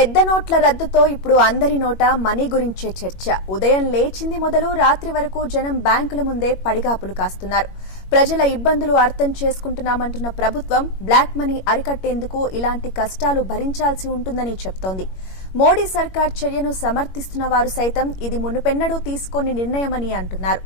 పెద్ద నోట్ల రద్దుతో ఇప్పుడు అందరి నోట మనీ గురించే చర్చ. ఉదయం లేచింది మొదలు రాత్రి వరకు జనం బ్యాంకుల ముందే పడిగాపులు కాస్తున్నారు. ప్రజల ఇబ్బందులు అర్థం చేసుకుంటున్నామంటున్న ప్రభుత్వం బ్లాక్ మనీ అరికట్టేందుకు ఇలాంటి కష్టాలు భరించాల్సి ఉంటుందని చెప్తోంది. మోడీ సర్కార్ చర్యను సమర్థిస్తున్న వారు సైతం ఇది మునుపెన్నడూ తీసుకోని నిర్ణయమని అంటున్నారు.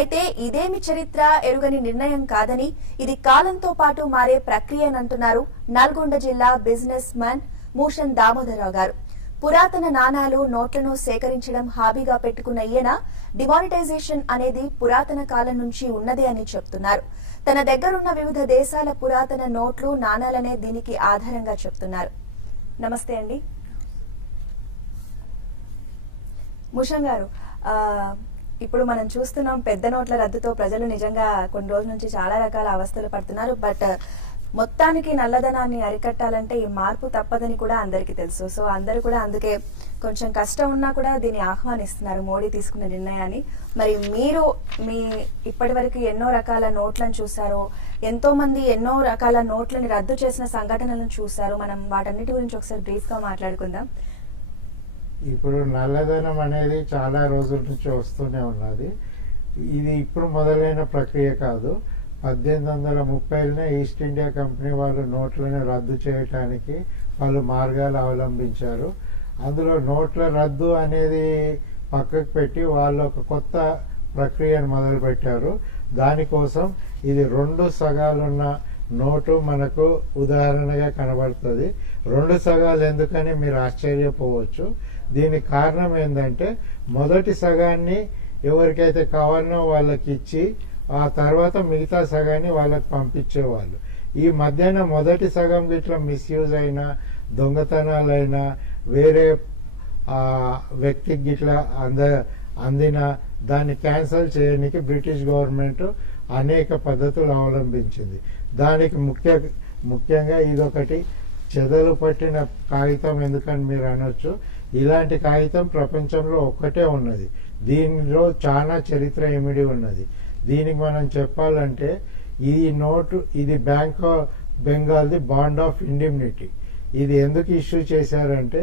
అయితే ఇదేమి చరిత్ర ఎరుగని నిర్ణయం కాదని, ఇది కాలంతో పాటు మారే ప్రక్రియనంటున్నారు నల్గొండ జిల్లా బిజినెస్ మ్యాన్ మూషన్ దామోదరరావు గారు. పురాతన నాణాలు నోట్లను సేకరించడం హాబీగా పెట్టుకున్న ఈయన డిమానిటైజేషన్ అనేది పురాతన కాలం నుంచి ఉన్నదే అని చెప్తున్నారు. తన దగ్గరున్న వివిధ దేశాల పురాతన నోట్లు నాణాలనే దీనికి ఆధారంగా చెప్తున్నారు. నమస్తే అండి మూషన్ గారు. ఇప్పుడు మనం చూస్తున్నాం పెద్ద నోట్ల రద్దుతో ప్రజలు నిజంగా కొన్ని రోజుల నుంచి చాలా రకాల అవస్థలు పడుతున్నారు. బట్ మొత్తానికి నల్లధనాన్ని అరికట్టాలంటే ఈ మార్పు తప్పదని కూడా అందరికీ తెలుసు. సో అందరూ కూడా అందుకే కొంచెం కష్టం ఉన్నా కూడా దీన్ని ఆహ్వానిస్తున్నారు మోడీ తీసుకున్న నిర్ణయాన్ని. మరి మీరు ఇప్పటి వరకు ఎన్నో రకాల నోట్లను చూసారు, ఎంతో మంది ఎన్నో రకాల నోట్లని రద్దు చేసిన సంఘటనలను చూసారు. మనం వాటన్నిటి గురించి ఒకసారి బ్రీఫ్ గా మాట్లాడుకుందాం. ఇప్పుడు నల్లధనం అనేది చాలా రోజుల నుంచి వస్తూనే ఉన్నది. ఇది ఇప్పుడు మొదలైన ప్రక్రియ కాదు. 1830లోనే ఈస్ట్ ఇండియా కంపెనీ వాళ్ళు నోట్లను రద్దు చేయటానికి వాళ్ళు మార్గాలు అవలంబించారు. అందులో నోట్ల రద్దు అనేది పక్కకు పెట్టి వాళ్ళు ఒక కొత్త ప్రక్రియను మొదలుపెట్టారు. దానికోసం ఇది 2 సగాలున్న నోటు మనకు ఉదాహరణగా కనబడుతుంది. 2 సగాలు ఎందుకని మీరు ఆశ్చర్యపోవచ్చు. దీనికి కారణం ఏంటంటే మొదటి సగాన్ని ఎవరికైతే కావాలనో వాళ్ళకి ఇచ్చి ఆ తర్వాత మిగతా సగాన్ని వాళ్ళకి పంపించేవాళ్ళు. ఈ మధ్యాహ్న మొదటి సగం గిట్లా మిస్యూజ్ అయినా, దొంగతనాలైనా, వేరే వ్యక్తికి గిట్లా అందిన దాన్ని క్యాన్సిల్ చేయడానికి బ్రిటిష్ గవర్నమెంట్ అనేక పద్ధతులు అవలంబించింది. దానికి ముఖ్యంగా ఇదొకటి చెదలు పట్టిన కాగితం ఎందుకని మీరు అనొచ్చు. ఇలాంటి కాగితం ప్రపంచంలో ఒక్కటే ఉన్నది. దీనిలో చాలా చరిత్ర ఇమిడి ఉన్నది. దీనికి మనం చెప్పాలంటే ఈ నోటు ఇది bank of Bengal the bond of indemnity. ఇది ఎందుకు ఇష్యూ చేశారంటే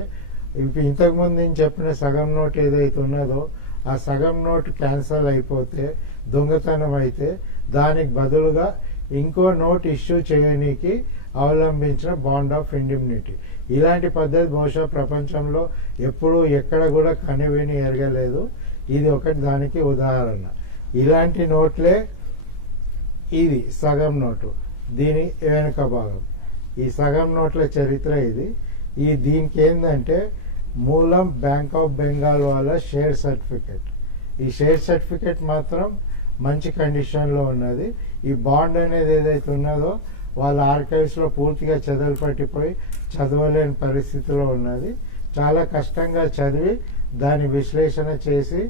ఇంతకుముందు నేను చెప్పిన సగం నోట్ ఏదైతే ఉన్నదో ఆ సగం నోట్ క్యాన్సల్ అయిపోతే, దొంగతనం అయితే దానికి బదులుగా ఇంకో నోట్ ఇష్యూ చేయడానికి అవలంబించిన బాండ్ ఆఫ్ ఇండిమ్నిటీ. ఇలాంటి పద్ధతి బహుశా ప్రపంచంలో ఎప్పుడూ ఎక్కడ కూడా కనివిని ఎరగలేదు. ఇది ఒకటి దానికి ఉదాహరణ. ఇలాంటి నోట్లే ఇది సగం నోటు, దీని వెనుక భాగం. ఈ సగం నోట్ల చరిత్ర ఇది. దీనికి ఏంటంటే మూలం బ్యాంక్ ఆఫ్ బెంగాల్ వాళ్ళ షేర్ సర్టిఫికెట్. ఈ షేర్ సర్టిఫికెట్ మాత్రం మంచి కండిషన్లో ఉన్నది. ఈ బాండ్ అనేది ఏదైతే ఉన్నదో వాళ్ళ ఆర్కైవ్స్ లో పూర్తిగా చెదలు పట్టిపోయి చదవలేని పరిస్థితిలో ఉన్నది. చాలా కష్టంగా చదివి దాని విశ్లేషణ చేసి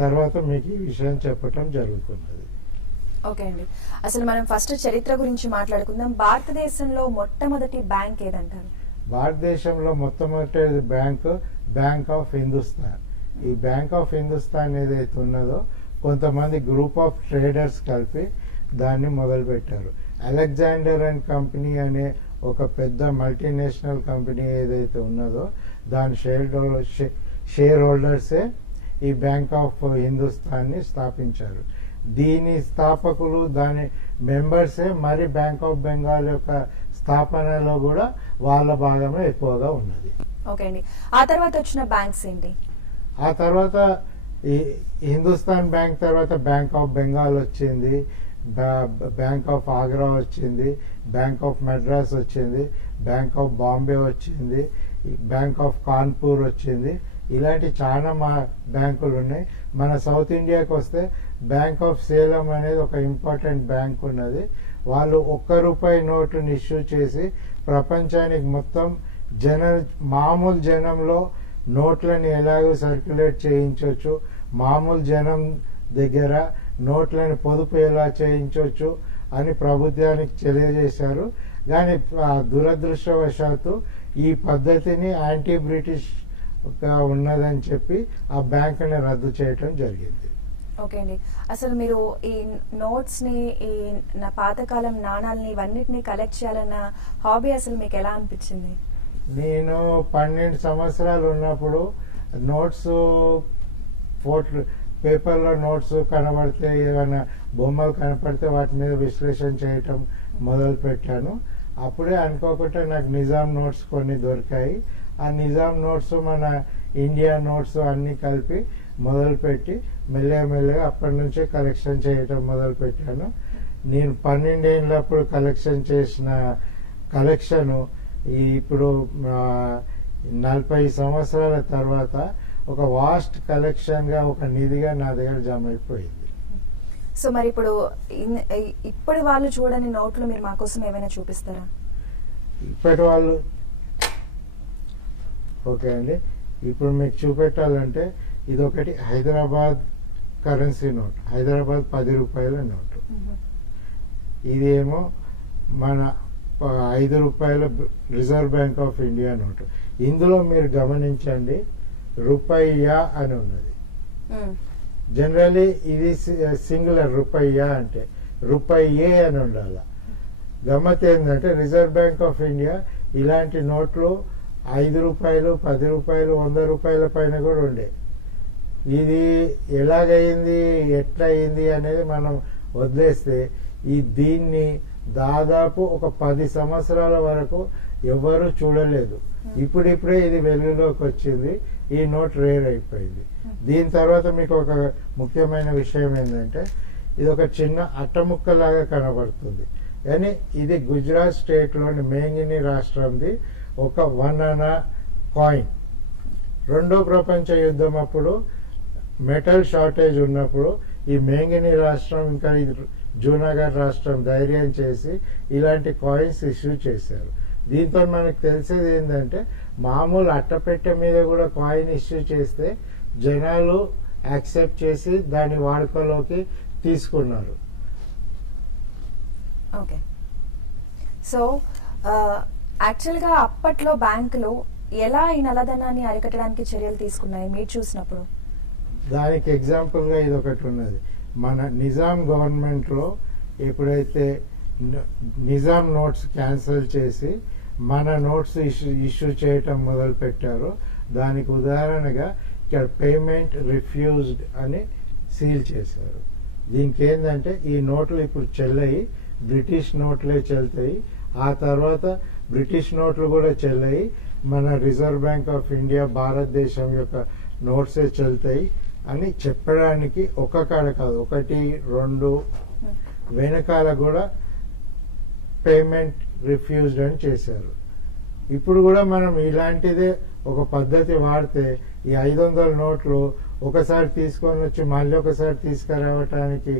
తర్వాత మీకు ఈ విషయం చెప్పటం జరుగుతున్నది. ఓకే అండి, అసలు మనం ఫస్ట్ చరిత్ర గురించి మాట్లాడుకుందాం. భారతదేశంలో మొట్టమొదటి బ్యాంక్ ఏదంటారు? భారతదేశంలో మొట్టమొదటి బ్యాంక్ ఆఫ్ హిందుస్థాన్. ఈ బ్యాంక్ ఆఫ్ హిందుస్థాన్ ఏదైతే ఉన్నదో కొంతమంది గ్రూప్ ఆఫ్ ట్రేడర్స్ కలిపి దాన్ని మొదలుపెట్టారు. అలెగ్జాండర్ అండ్ కంపెనీ అనే ఒక పెద్ద మల్టీనేషనల్ కంపెనీ ఏదైతే ఉన్నదో దాని షేర్ హోల్డర్సే ఈ బ్యాంక్ ఆఫ్ హిందుస్థాన్ ని స్థాపించారు. దీని స్థాపకులు దాని మెంబర్సే మరి బ్యాంక్ ఆఫ్ బెంగాల్ యొక్క స్థాపనలో కూడా వాళ్ళ భాగమే ఎక్కువగా ఉన్నది. ఓకే అండి, ఆ తర్వాత వచ్చిన బ్యాంక్స్ ఏంటి? ఆ తర్వాత ఈ హిందుస్థాన్ బ్యాంక్ తర్వాత బ్యాంక్ ఆఫ్ బెంగాల్ వచ్చింది, బ్యాంక్ ఆఫ్ ఆగ్రా వచ్చింది, బ్యాంక్ ఆఫ్ మద్రాస్ వచ్చింది, బ్యాంక్ ఆఫ్ బాంబే వచ్చింది, బ్యాంక్ ఆఫ్ కాన్పూర్ వచ్చింది. ఇలాంటి చాలా బ్యాంకులు ఉన్నాయి. మన సౌత్ ఇండియాకి వస్తే బ్యాంక్ ఆఫ్ సేలం అనేది ఒక ఇంపార్టెంట్ బ్యాంక్ ఉన్నది. వాళ్ళు ₹1 నోటుని ఇష్యూ చేసి ప్రపంచానికి మొత్తం మామూలు జనంలో నోట్లని ఎలాగో సర్క్యులేట్ చేయించవచ్చు, మామూలు జనం దగ్గర నోట్లను పొదుపు ఎలా చేయించవచ్చు అని ప్రభుత్వానికి తెలియజేశారు. కానీ దురదృష్టవశాత్తు ఈ పద్ధతిని యాంటీ బ్రిటిష్ ఉన్నదని చెప్పి ఆ బ్యాంకుని రద్దు చేయటం జరిగింది. ఓకే అండి, అసలు మీరు ఈ నోట్స్ ని, ఈ పాతకాలం నాణాలని, ఇవన్నిటిని కలెక్ట్ చేయాలన్న హాబీ అసలు మీకు ఎలా అనిపించింది? నేను 12 సంవత్సరాలు ఉన్నప్పుడు నోట్స్ ఫోటో పేపర్లో నోట్స్ కనబడితే ఏమైనా బొమ్మలు కనపడితే వాటి మీద విశ్లేషణ చేయటం మొదలు పెట్టాను. అప్పుడే అనుకోకుండా నాకు నిజాం నోట్స్ కొన్ని దొరికాయి. ఆ నిజాం నోట్స్ మన ఇండియా నోట్స్ అన్నీ కలిపి మొదలుపెట్టి మెల్లగా అప్పటి నుంచే కలెక్షన్ చేయటం మొదలు పెట్టాను. నేను 12 ఏళ్ళప్పుడు కలెక్షన్ చేసిన కలెక్షను ఇప్పుడు 40 సంవత్సరాల తర్వాత ఒక వాస్ట్ కలెక్షన్గా ఒక నిధిగా నా దగ్గర జమ అయిపోయింది. సో మరి ఇప్పుడు వాళ్ళు చూడని నోట్లు మీరు మా కోసం ఏమైనా చూపిస్తారా? ఇప్పటి వాళ్ళు ఓకే అండి. ఇప్పుడు మీకు చూపెట్టాలంటే ఇది ఒకటి హైదరాబాద్ కరెన్సీ నోట్, హైదరాబాద్ 10 రూపాయల నోటు. ఇది ఏమో మన 5 రూపాయల reserve bank of India note. ఇందులో మీరు గమనించండి రూపాయా అని ఉన్నది. జనరలీ ఇది సింగులర్ రూపాయా అంటే రూపాయే అని ఉండాలి. గమ్మత్ ఏంటంటే రిజర్వ్ బ్యాంక్ ఆఫ్ ఇండియా ఇలాంటి నోట్లు 5 రూపాయలు 10 రూపాయలు 100 రూపాయల పైన కూడా ఉండే. ఇది ఎలాగైంది ఎట్లా అయింది అనేది మనం వదిలేస్తే దీన్ని దాదాపు ఒక 10 సంవత్సరాల వరకు ఎవరు చూడలేదు. ఇప్పుడిప్పుడే ఇది వెలుగులోకి వచ్చింది. ఈ నోట్ రేర్ అయిపోయింది. దీని తర్వాత మీకు ఒక ముఖ్యమైన విషయం ఏంటంటే ఇది ఒక చిన్న అట్టముక్కలాగా కనబడుతుంది, కానీ ఇది గుజరాత్ స్టేట్లోని మేంగిని రాష్ట్రంది ఒక 1 అనా కాయిన్. రెండో ప్రపంచ యుద్ధం అప్పుడు మెటల్ షార్టేజ్ ఉన్నప్పుడు ఈ మేంగిని రాష్ట్రం ఇంకా జూనాగఢ్ రాష్ట్రం ధైర్యం చేసి ఇలాంటి కాయిన్స్ ఇష్యూ చేశారు. దీంతో మనకు తెలిసేది ఏంటంటే మామూలు అట్టపెట్టె మీద కూడా కాయిన్ ఇష్యూ చేస్తే జనాలు యాక్సెప్ట్ చేసి దాని వాడుకలోకి తీసుకున్నారు. ఓకే. సో యాక్చువల్గా అప్పట్లో బ్యాంకులు ఎలా ఈ నల్లధనాన్ని అరికట్టడానికి చర్యలు తీసుకున్నాయి మీరు చూసినప్పుడు? దానికి ఎగ్జాంపుల్గా ఇది ఒకటి ఉన్నది. మన నిజాం గవర్నమెంట్లో ఎప్పుడైతే నిజాం నోట్స్ క్యాన్సిల్ చేసి మన నోట్స్ ఇష్యూ చేయటం మొదలు పెట్టారో దానికి ఉదాహరణగా ఇక్కడ పేమెంట్ రిఫ్యూజ్డ్ అని సీల్ చేశారు. దీనికి ఏంటంటే ఈ నోట్లు ఇప్పుడు చెల్లయి, బ్రిటిష్ నోట్లే చెల్తాయి. ఆ తర్వాత బ్రిటిష్ నోట్లు కూడా చెల్లయి, మన రిజర్వ్ బ్యాంక్ ఆఫ్ ఇండియా భారతదేశం యొక్క నోట్సే చెల్తాయి అని చెప్పడానికి ఒక కాడ కాదు 1, 2 వెనకాల కూడా పేమెంట్ రిఫ్యూజ్డ్ అని చేశారు. ఇప్పుడు కూడా మనం ఇలాంటిదే ఒక పద్ధతి వాడితే ఈ 500 నోట్లు ఒకసారి తీసుకొని వచ్చి మళ్ళీ ఒకసారి తీసుకురావటానికి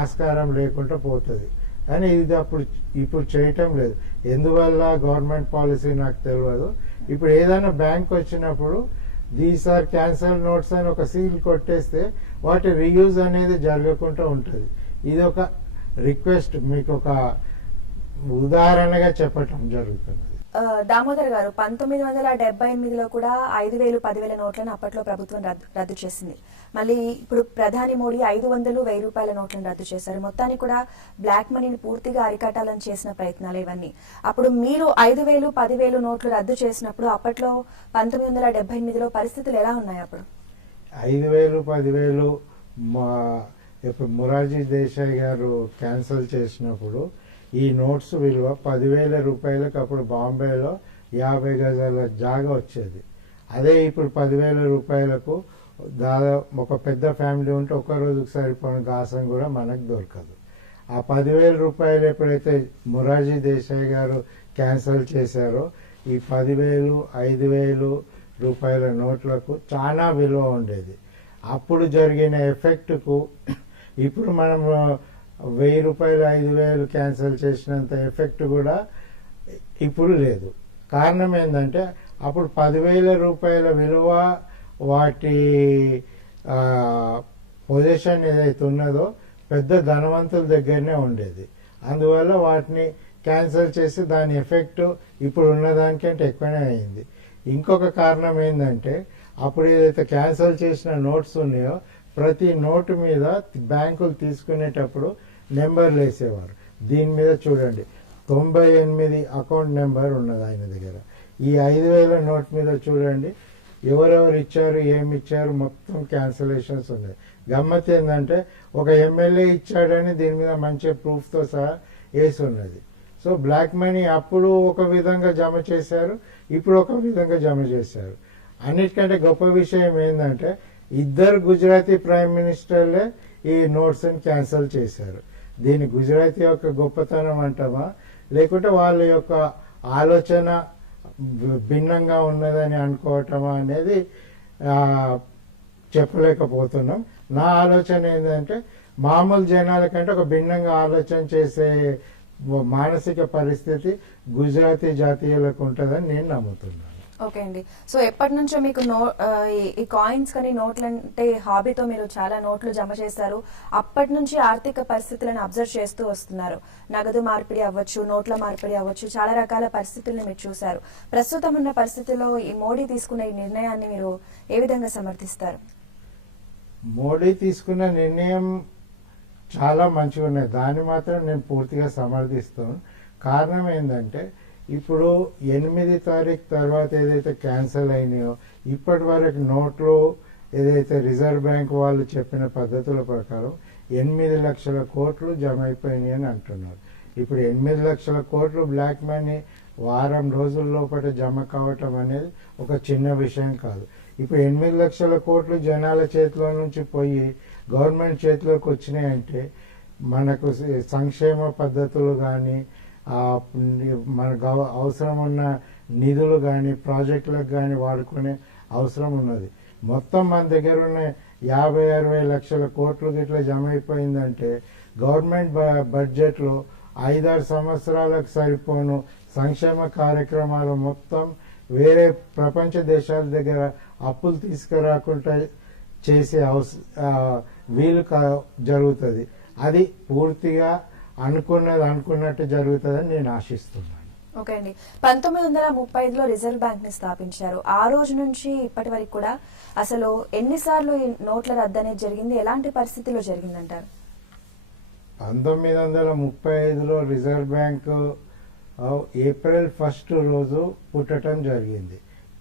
ఆస్కారం లేకుండా పోతుంది. కానీ ఇది ఇప్పుడు చేయటం లేదు. ఎందువల్ల గవర్నమెంట్ పాలసీ నాకు తెలియదు. ఇప్పుడు ఏదైనా బ్యాంక్ వచ్చినప్పుడు దీస్ ఆర్ క్యాన్సల్ నోట్స్ అని ఒక సీల్ కొట్టేస్తే వాటి రీయూజ్ అనేది జరగకుండా ఉంటుంది. ఇది ఒక రిక్వెస్ట్, మీకు ఒక ఉదాహరణగా చెప్పటం జరుగుతున్నది. దామోదర్ గారు, 1978లో కూడా 5,000, 10,000 నోట్లను అప్పట్లో ప్రభుత్వం రద్దు చేసింది. మళ్ళీ ఇప్పుడు ప్రధాని మోడీ 500, 1,000 రూపాయల నోట్లను రద్దు చేశారు. మొత్తానికి కూడా బ్లాక్ మనీని పూర్తిగా అరికట్టాలని చేసిన ప్రయత్నాలు ఇవన్నీ. అప్పుడు మీరు 5,000, 10,000 నోట్లు రద్దు చేసినప్పుడు అప్పట్లో 1978లో పరిస్థితులు ఎలా ఉన్నాయి? అప్పుడు 5,000, 10,000 ఇప్పుడు మొరార్జీ దేశాయ్ గారు క్యాన్సిల్ చేసినప్పుడు ఈ నోట్స్ విలువ 10,000 రూపాయలకు అప్పుడు బాంబేలో 50 గజాల జాగా వచ్చేది. అదే ఇప్పుడు 10,000 రూపాయలకు దాదాపు ఒక పెద్ద ఫ్యామిలీ ఉంటే ఒక్క రోజుకు సరిపోయిన గాసం కూడా మనకు దొరకదు. ఆ 10,000 రూపాయలు ఎప్పుడైతే మొరార్జీ దేశాయ్ గారు క్యాన్సిల్ చేశారో ఈ 10,000, 5,000 రూపాయల నోట్లకు చాలా విలువ ఉండేది. అప్పుడు జరిగిన ఎఫెక్ట్కు ఇప్పుడు మనం 1,000 రూపాయలు 5,000 క్యాన్సిల్ చేసినంత ఎఫెక్ట్ కూడా ఇప్పుడు లేదు. కారణం ఏంటంటే అప్పుడు 10,000 రూపాయల విలువ వాటి పొజిషన్ ఏదైతే ఉన్నదో పెద్ద ధనవంతుల దగ్గరనే ఉండేది. అందువల్ల వాటిని క్యాన్సిల్ చేసి దాని ఎఫెక్ట్ ఇప్పుడు ఉన్నదానికంటే ఎక్కువనే అయింది. ఇంకొక కారణం ఏంటంటే అప్పుడు ఏదైతే క్యాన్సిల్ చేసిన నోట్స్ ఉన్నాయో ప్రతి నోటు మీద బ్యాంకులు తీసుకునేటప్పుడు నెంబర్లు వేసేవారు. దీని మీద చూడండి 98 అకౌంట్ నెంబర్ ఉన్నది ఆయన దగ్గర. ఈ 5,000 నోట్ మీద చూడండి ఎవరెవరు ఇచ్చారు ఏమి ఇచ్చారు మొత్తం క్యాన్సలేషన్స్ ఉన్నాయి. గమ్మత్ ఏంటంటే ఒక ఎమ్మెల్యే ఇచ్చాడని దీని మీద మంచి ప్రూఫ్తో సహా వేసి ఉన్నది. సో బ్లాక్ మనీ అప్పుడు ఒక విధంగా జమ చేశారు, ఇప్పుడు ఒక విధంగా జమ చేశారు. అన్నిటికంటే గొప్ప విషయం ఏంటంటే ఇద్దరు గుజరాతీ ప్రైమ్ మినిస్టర్లే ఈ నోట్స్ని క్యాన్సిల్ చేశారు. దీని గుజరాతీ యొక్క గొప్పతనం అంటామా లేకుంటే వాళ్ళ యొక్క ఆలోచన భిన్నంగా ఉన్నదని అనుకోవటమా అనేది చెప్పలేకపోతున్నాం. నా ఆలోచన ఏంటంటే మామూలు జనాల కంటే ఒక భిన్నంగా ఆలోచన చేసే మానసిక పరిస్థితి గుజరాతీ జాతీయులకు ఉంటుందని నేను నమ్ముతున్నాను. ఓకే అండి. సో ఎప్పటి నుంచో మీకు ఈ కాయిన్స్ కానీ నోట్లు అంటే హాబీతో మీరు చాలా నోట్లు జమ చేశారు. అప్పటి నుంచి ఆర్థిక పరిస్థితులను అబ్జర్వ్ చేస్తూ వస్తున్నారు. నగదు మార్పిడి అవ్వచ్చు, నోట్ల మార్పిడి అవ్వచ్చు, చాలా రకాల పరిస్థితులను మీరు చూశారు. ప్రస్తుతం ఉన్న పరిస్థితుల్లో ఈ మోడీ తీసుకున్న ఈ నిర్ణయాన్ని మీరు ఏ విధంగా సమర్థిస్తారు? మోడీ తీసుకున్న నిర్ణయం చాలా మంచిగా ఉన్నాయి, దాన్ని మాత్రం నేను పూర్తిగా సమర్థిస్తాను. కారణం ఏంటంటే ఇప్పుడు 8 తారీఖు తర్వాత ఏదైతే క్యాన్సిల్ అయినాయో ఇప్పటి వరకు నోట్లు ఏదైతే రిజర్వ్ బ్యాంక్ వాళ్ళు చెప్పిన పద్ధతుల ప్రకారం 8 లక్షల కోట్లు జమ అయిపోయినాయి అని అంటున్నారు. ఇప్పుడు 8 లక్షల కోట్లు బ్లాక్ మనీ వారం రోజుల లోపల జమ కావటం అనేది ఒక చిన్న విషయం కాదు. ఇప్పుడు 8 లక్షల కోట్లు జనాల చేతిలో నుంచి పోయి గవర్నమెంట్ చేతిలోకి వచ్చినాయంటే మనకు సంక్షేమ పద్ధతులు కానీ మనకు అవసరం ఉన్న నిధులు కానీ ప్రాజెక్టులకు కానీ వాడుకునే అవసరం ఉన్నది. మొత్తం మన దగ్గర ఉన్న 50-60 లక్షల కోట్లు గిట్లా జమ అయిపోయిందంటే గవర్నమెంట్ బడ్జెట్లో 5-6 సంవత్సరాలకు సరిపోను సంక్షేమ కార్యక్రమాలు మొత్తం వేరే ప్రపంచ దేశాల దగ్గర అప్పులు తీసుకురాకుండా చేసే వీలు జరుగుతుంది. అది పూర్తిగా అనుకున్నట్టు జరుగుతుందని నేను ఆశిస్తున్నాను. ఓకే అండి. 1935లో రిజర్వ్ బ్యాంక్ ని స్థాపించారు. ఆ రోజు నుంచి ఇప్పటి వరకు కూడా అసలు ఎన్నిసార్లు ఈ నోట్ల రద్దు అనేది జరిగింది, ఎలాంటి పరిస్థితిలో జరిగిందంటారు? 1935లో రిజర్వ్ బ్యాంక్ ఏప్రిల్ 1 రోజు పుట్టడం జరిగింది.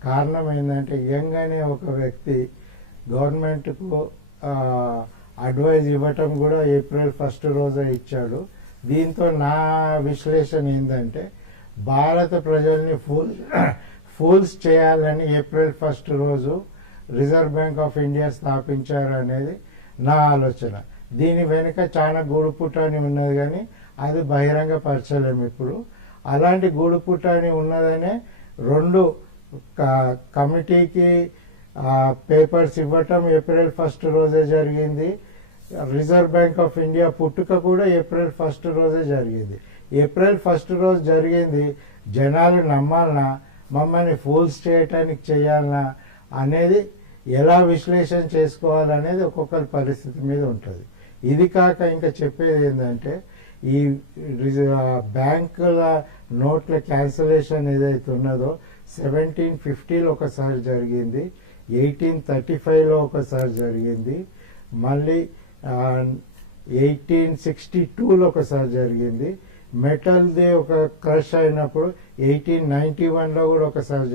కారణం ఏంటంటే యంగ్ అనే ఒక వ్యక్తి గవర్నమెంట్కు అడ్వైజ్ ఇవ్వటం కూడా ఏప్రిల్ 1 రోజే ఇచ్చాడు. దీంతో నా విశ్లేషణ ఏంటంటే భారత ప్రజల్ని ఫూల్స్ చేయాలని ఏప్రిల్ 1 రోజు రిజర్వ్ బ్యాంక్ ఆఫ్ ఇండియా స్థాపించారు అనేది నా ఆలోచన. దీని వెనుక చాలా గూడుపుటాని ఉన్నది కానీ అది బహిరంగ పరచలేము ఇప్పుడు. అలాంటి గూడుపుటాని ఉన్నదనే 2 కమిటీకి పేపర్స్ ఇవ్వటం ఏప్రిల్ 1 రోజే జరిగింది. రిజర్వ్ బ్యాంక్ ఆఫ్ ఇండియా పుట్టుక కూడా ఏప్రిల్ 1 రోజే జరిగింది. ఏప్రిల్ 1 రోజు జరిగింది జనాలు నమ్మాలనా మమ్మల్ని ఫూల్స్ చేయటానికి చేయాలనా అనేది ఎలా విశ్లేషణ చేసుకోవాలనేది ఒక్కొక్కరి పరిస్థితి మీద ఉంటుంది. ఇది కాక ఇంకా చెప్పేది ఏంటంటే ఈ బ్యాంకుల నోట్ల క్యాన్సిలేషన్ ఏదైతే ఉన్నదో 1750లో ఒకసారి జరిగింది, 1835లో ఒకసారి జరిగింది, మళ్ళీ 1862లో ఒకసారి జరిగింది. మెటల్ది ఒక క్రష్ అయినప్పుడు 1891లో కూడా ఒకసారి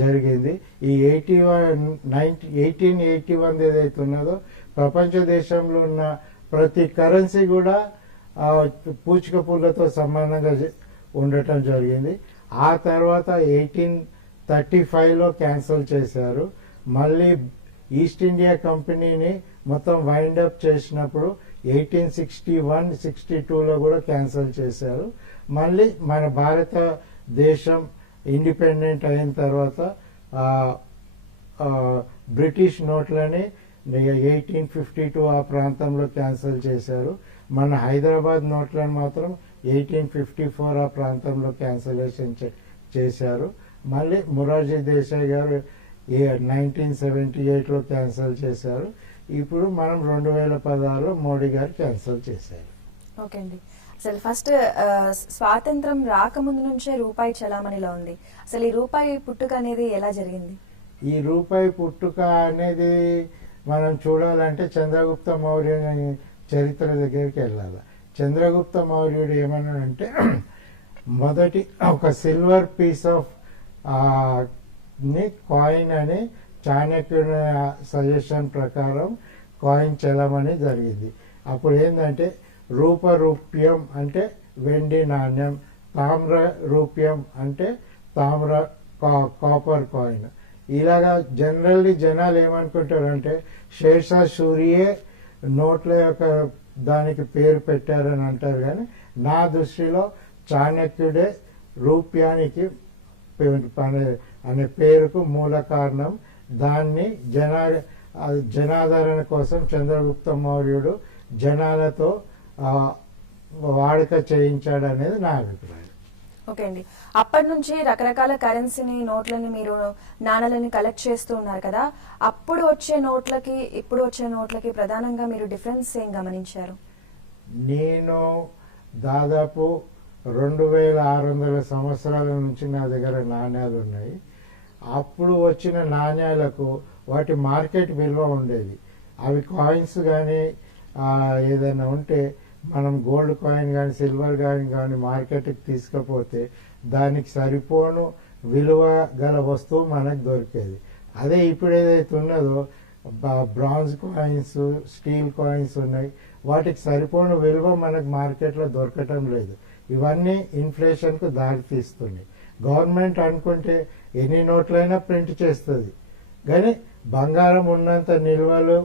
జరిగింది. ఈ 1881 ఏదైతే ఉన్నదో ప్రపంచ దేశంలో ఉన్న ప్రతి కరెన్సీ కూడా పూచిక పుల్లతో సంబంధంగా ఉండటం జరిగింది. ఆ తర్వాత 1835లో క్యాన్సిల్ చేశారు. మళ్ళీ ఈస్ట్ ఇండియా కంపెనీని మొత్తం వైండ్ అప్ చేసినప్పుడు 1861-62లో కూడా క్యాన్సిల్ చేశారు. మళ్ళీ మన భారతదేశం ఇండిపెండెంట్ అయిన తర్వాత బ్రిటిష్ నోట్లని 1852 ఆ ప్రాంతంలో క్యాన్సిల్ చేశారు. మన హైదరాబాద్ నోట్లను మాత్రం 1854 ఆ ప్రాంతంలో క్యాన్సిలేషన్ చేశారు. మళ్ళీ మొరార్జీ దేశాయ్ గారు 1978లో క్యాన్సిల్ చేశారు. ఇప్పుడు మనం 2016లో మోడీ గారు క్యాన్సిల్ చేశారు. ఓకే అండి. అసలు ఫస్ట్ స్వాతంత్రం రాకముందు నుంచే రూపాయి చలామణిలో ఉంది. అసలు ఈ రూపాయి పుట్టుక అనేది ఎలా జరిగింది? ఈ రూపాయి పుట్టుక అనేది మనం చూడాలంటే చంద్రగుప్త మౌర్య చరిత్ర దగ్గరికి వెళ్ళాలి. చంద్రగుప్త మౌర్యుడు ఏమన్నాడంటే మొదటి ఒక సిల్వర్ పీస్ ఆఫ్ ని కాయిన్ అని చాణక్యుని సజెషన్ ప్రకారం కాయిన్ చెల్లమని జరిగింది. అప్పుడు ఏంటంటే రూపరూప్యం అంటే వెండి నాణ్యం, తామ్ర రూప్యం అంటే తామ్ర కాపర్ కాయిన్. ఇలాగా జనరల్లీ జనాలు ఏమనుకుంటారంటే షేర్షా సూరియే నోట్ల యొక్క దానికి పేరు పెట్టారని అంటారు, కానీ నా దృష్టిలో చాణక్యుడే రూప్యానికి అనే పేరుకు మూల కారణం. దాన్ని జనాదరణ కోసం చంద్రగుప్త మౌర్యుడు జనాలతో వాడుక చేయించాడు అనేది నా అభిప్రాయం. ఓకే అండి, అప్పటి నుంచి రకరకాల కరెన్సీని నోట్లని మీరు నాణాలని కలెక్ట్ చేస్తూ ఉన్నారు కదా, అప్పుడు వచ్చే నోట్లకి ఇప్పుడు వచ్చే నోట్లకి ప్రధానంగా మీరు డిఫరెన్స్ ఏం గమనించారు? నేను దాదాపు 2600 సంవత్సరాల నుంచి నా దగ్గర నాణ్యాలు ఉన్నాయి. అప్పుడు వచ్చిన నాణ్యాలకు వాటి మార్కెట్ విలువ ఉండేది. అవి కాయిన్స్ కానీ ఏదైనా ఉంటే మనం గోల్డ్ కాయిన్ కానీ సిల్వర్ కాయిన్ కానీ మార్కెట్కి తీసుకపోతే దానికి సరిపోను విలువ గల వస్తువు మనకు దొరికేది. అదే ఇప్పుడు ఏదైతే ఉన్నదో బ్రాంజ్ కాయిన్స్, స్టీల్ కాయిన్స్ ఉన్నాయి, వాటికి సరిపోను విలువ మనకు మార్కెట్లో దొరకటం లేదు. ఇవన్నీ ఇన్ఫ్లేషన్కు దారితీస్తున్నాయి. గవర్నమెంట్ అనుకుంటే ఎన్ని నోట్లైనా ప్రింట్ చేస్తుంది, కానీ బంగారం ఉన్నంత నిల్వలు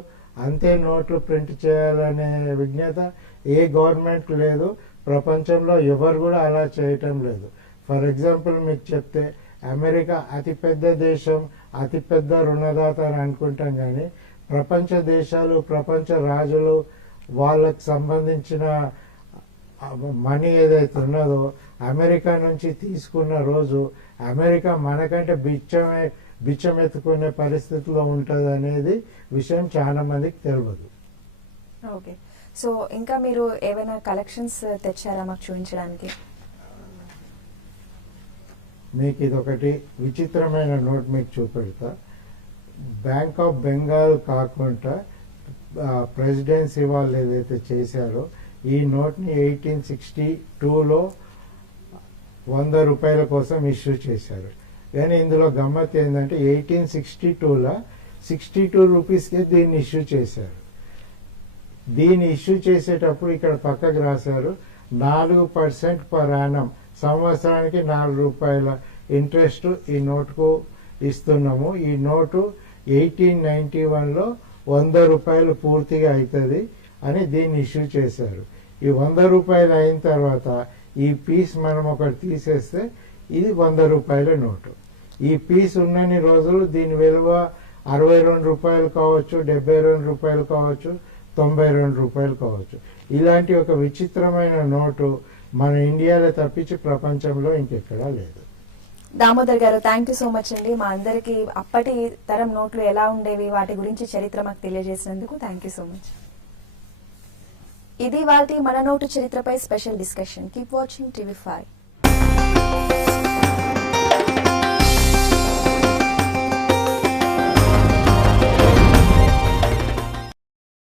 అంతే నోట్లు ప్రింట్ చేయాలనే విజ్ఞత ఏ గవర్నమెంట్ లేదు, ప్రపంచంలో ఎవరు కూడా అలా చేయటం లేదు. ఫర్ ఎగ్జాంపుల్ మీకు చెప్తే అమెరికా అతిపెద్ద దేశం, అతిపెద్ద రుణదాత అని అనుకుంటాం, కానీ ప్రపంచ దేశాలు, ప్రపంచ రాజులు వాళ్ళకు సంబంధించిన మనీ ఏదైతే ఉన్నదో అమెరికా నుంచి తీసుకున్న రోజు అమెరికా మనకంటే బిచ్చమెత్తుకునే పరిస్థితిలో ఉంటుంది అనేది విషయం చాలా మందికి తెలియదు. ఓకే, సో ఇంకా మీరు ఏమైనా కలెక్షన్స్ తెచ్చారా మాకు చూపించడానికి? మీకు ఇదొకటి విచిత్రమైన నోట్ మీకు చూపెడతా. బ్యాంక్ ఆఫ్ బెంగాల్ కాకుండా ప్రెసిడెన్సీ వాళ్ళు ఏదైతే చేశారో ఈ నోట్ని 1862లో 100 రూపాయల కోసం ఇష్యూ చేశారు. కానీ ఇందులో గమ్మత్ ఏంటంటే 1862లో 62 రూపీస్కే దీన్ని ఇష్యూ చేశారు. దీన్ని ఇష్యూ చేసేటప్పుడు ఇక్కడ పక్కకు రాశారు 4% పర్ యానం, సంవత్సరానికి 4 రూపాయల ఇంట్రెస్ట్ ఈ నోటుకు ఇస్తున్నాము. ఈ నోటు 1891లో 100 రూపాయలు పూర్తిగా అవుతుంది అని దీన్ని ఇష్యూ చేశారు. ఈ 100 రూపాయలు అయిన తర్వాత ఈ పీస్ మనం ఒకటి తీసేస్తే ఇది 100 రూపాయల నోటు. ఈ పీస్ ఉన్నన్ని రోజులు దీని విలువ 62 రూపాయలు కావచ్చు, 72 రూపాయలు కావచ్చు, 92 రూపాయలు కావచ్చు. ఇలాంటి ఒక విచిత్రమైన నోటు మన ఇండియాలో తప్పించి ప్రపంచంలో ఇంకెక్కడా లేదు. దామోదర్ గారు, థ్యాంక్ యూ సో మచ్ అండి. మా అందరికి అప్పటి తరం నోట్లు ఎలా ఉండేవి వాటి గురించి చరిత్ర మాకు తెలియజేసినందుకు థ్యాంక్ యూ సో మచ్. ఇది వాటి మన నోటు చరిత్రపై special discussion. Keep watching TV5.